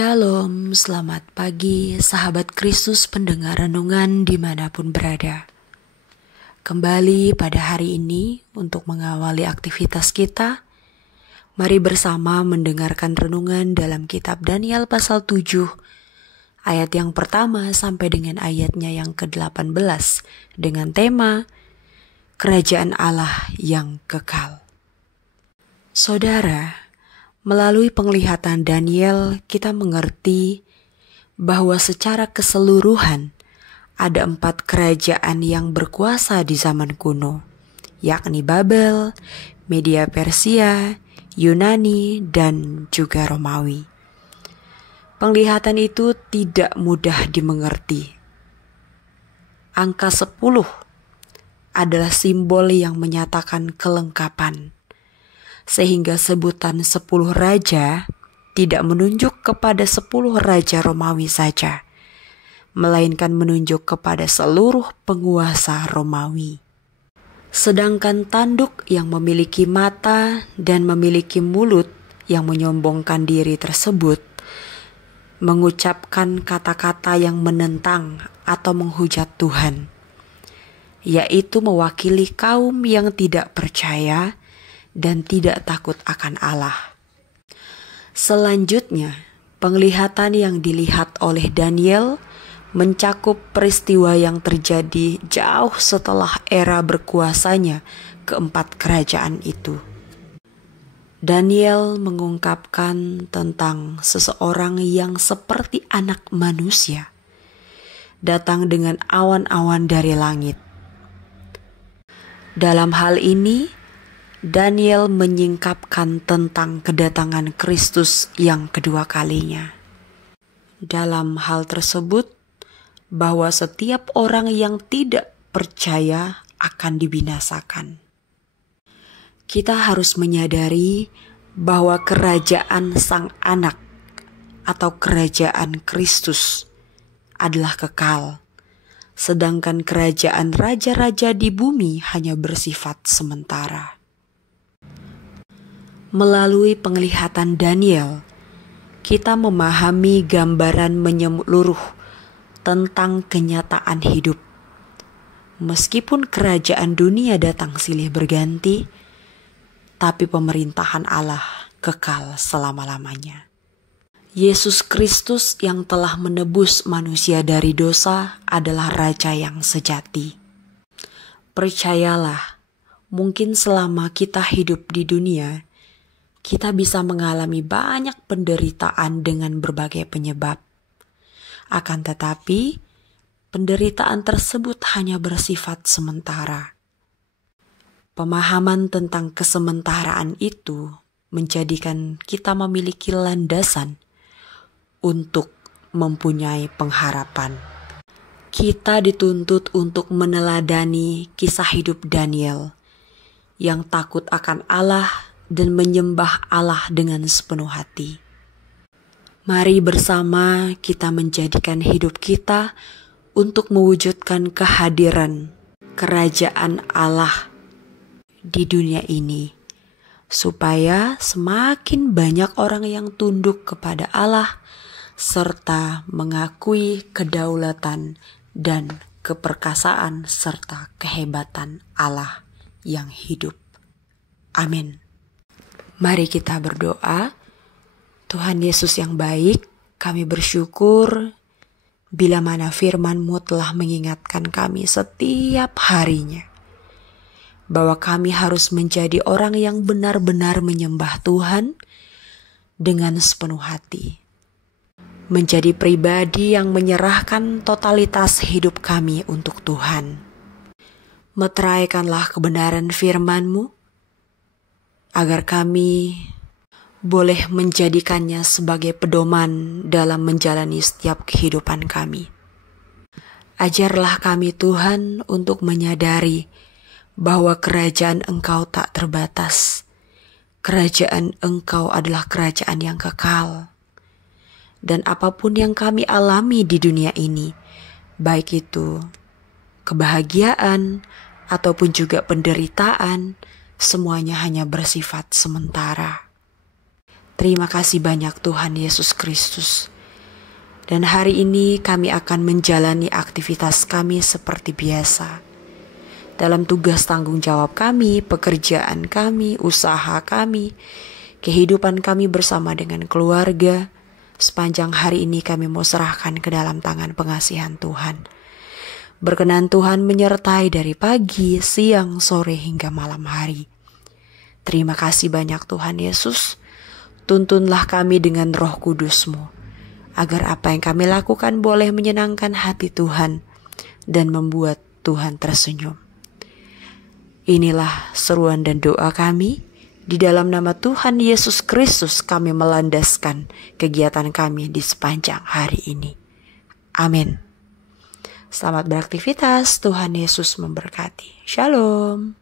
Shalom, selamat pagi sahabat Kristus pendengar renungan dimanapun berada. Kembali pada hari ini untuk mengawali aktivitas kita, mari bersama mendengarkan renungan dalam kitab Daniel pasal 7, ayat yang pertama sampai dengan ayatnya yang ke-18 dengan tema Kerajaan Allah yang Kekal. Saudara, melalui penglihatan Daniel, kita mengerti bahwa secara keseluruhan ada 4 kerajaan yang berkuasa di zaman kuno, yakni Babel, Media Persia, Yunani, dan juga Romawi. Penglihatan itu tidak mudah dimengerti. Angka 10 adalah simbol yang menyatakan kelengkapan, sehingga sebutan 10 raja tidak menunjuk kepada 10 raja Romawi saja, melainkan menunjuk kepada seluruh penguasa Romawi. Sedangkan tanduk yang memiliki mata dan memiliki mulut yang menyombongkan diri tersebut mengucapkan kata-kata yang menentang atau menghujat Tuhan, yaitu mewakili kaum yang tidak percaya dan tidak takut akan Allah. Selanjutnya, penglihatan yang dilihat oleh Daniel mencakup peristiwa yang terjadi jauh setelah era berkuasanya keempat kerajaan itu. Daniel mengungkapkan tentang seseorang yang seperti anak manusia, datang dengan awan-awan dari langit. Dalam hal ini, Daniel menyingkapkan tentang kedatangan Kristus yang kedua kalinya. Dalam hal tersebut, bahwa setiap orang yang tidak percaya akan dibinasakan. Kita harus menyadari bahwa kerajaan Sang Anak atau kerajaan Kristus adalah kekal, sedangkan kerajaan raja-raja di bumi hanya bersifat sementara. Melalui penglihatan Daniel, kita memahami gambaran menyeluruh tentang kenyataan hidup. Meskipun kerajaan dunia datang silih berganti, tapi pemerintahan Allah kekal selama-lamanya. Yesus Kristus yang telah menebus manusia dari dosa adalah Raja yang sejati. Percayalah, mungkin selama kita hidup di dunia, kita bisa mengalami banyak penderitaan dengan berbagai penyebab. Akan tetapi, penderitaan tersebut hanya bersifat sementara. Pemahaman tentang kesementaraan itu menjadikan kita memiliki landasan untuk mempunyai pengharapan. Kita dituntut untuk meneladani kisah hidup Daniel yang takut akan Allah dan menyembah Allah dengan sepenuh hati. Mari bersama kita menjadikan hidup kita untuk mewujudkan kehadiran kerajaan Allah di dunia ini, supaya semakin banyak orang yang tunduk kepada Allah serta mengakui kedaulatan dan keperkasaan serta kehebatan Allah yang hidup. Amin. Mari kita berdoa. Tuhan Yesus yang baik, kami bersyukur bila mana firman-Mu telah mengingatkan kami setiap harinya bahwa kami harus menjadi orang yang benar-benar menyembah Tuhan dengan sepenuh hati. Menjadi pribadi yang menyerahkan totalitas hidup kami untuk Tuhan. Meteraikanlah kebenaran firman-Mu, agar kami boleh menjadikannya sebagai pedoman dalam menjalani setiap kehidupan kami. Ajarlah kami Tuhan untuk menyadari bahwa kerajaan Engkau tak terbatas. Kerajaan Engkau adalah kerajaan yang kekal. Dan apapun yang kami alami di dunia ini, baik itu kebahagiaan ataupun juga penderitaan, semuanya hanya bersifat sementara. Terima kasih banyak Tuhan Yesus Kristus. Dan hari ini kami akan menjalani aktivitas kami seperti biasa. Dalam tugas tanggung jawab kami, pekerjaan kami, usaha kami, kehidupan kami bersama dengan keluarga, sepanjang hari ini kami mau serahkan ke dalam tangan pengasihan Tuhan. Berkenan Tuhan menyertai dari pagi, siang, sore hingga malam hari. Terima kasih banyak Tuhan Yesus. Tuntunlah kami dengan Roh Kudus-Mu, agar apa yang kami lakukan boleh menyenangkan hati Tuhan dan membuat Tuhan tersenyum. Inilah seruan dan doa kami. Di dalam nama Tuhan Yesus Kristus kami melandaskan kegiatan kami di sepanjang hari ini. Amin. Selamat beraktivitas, Tuhan Yesus memberkati. Shalom.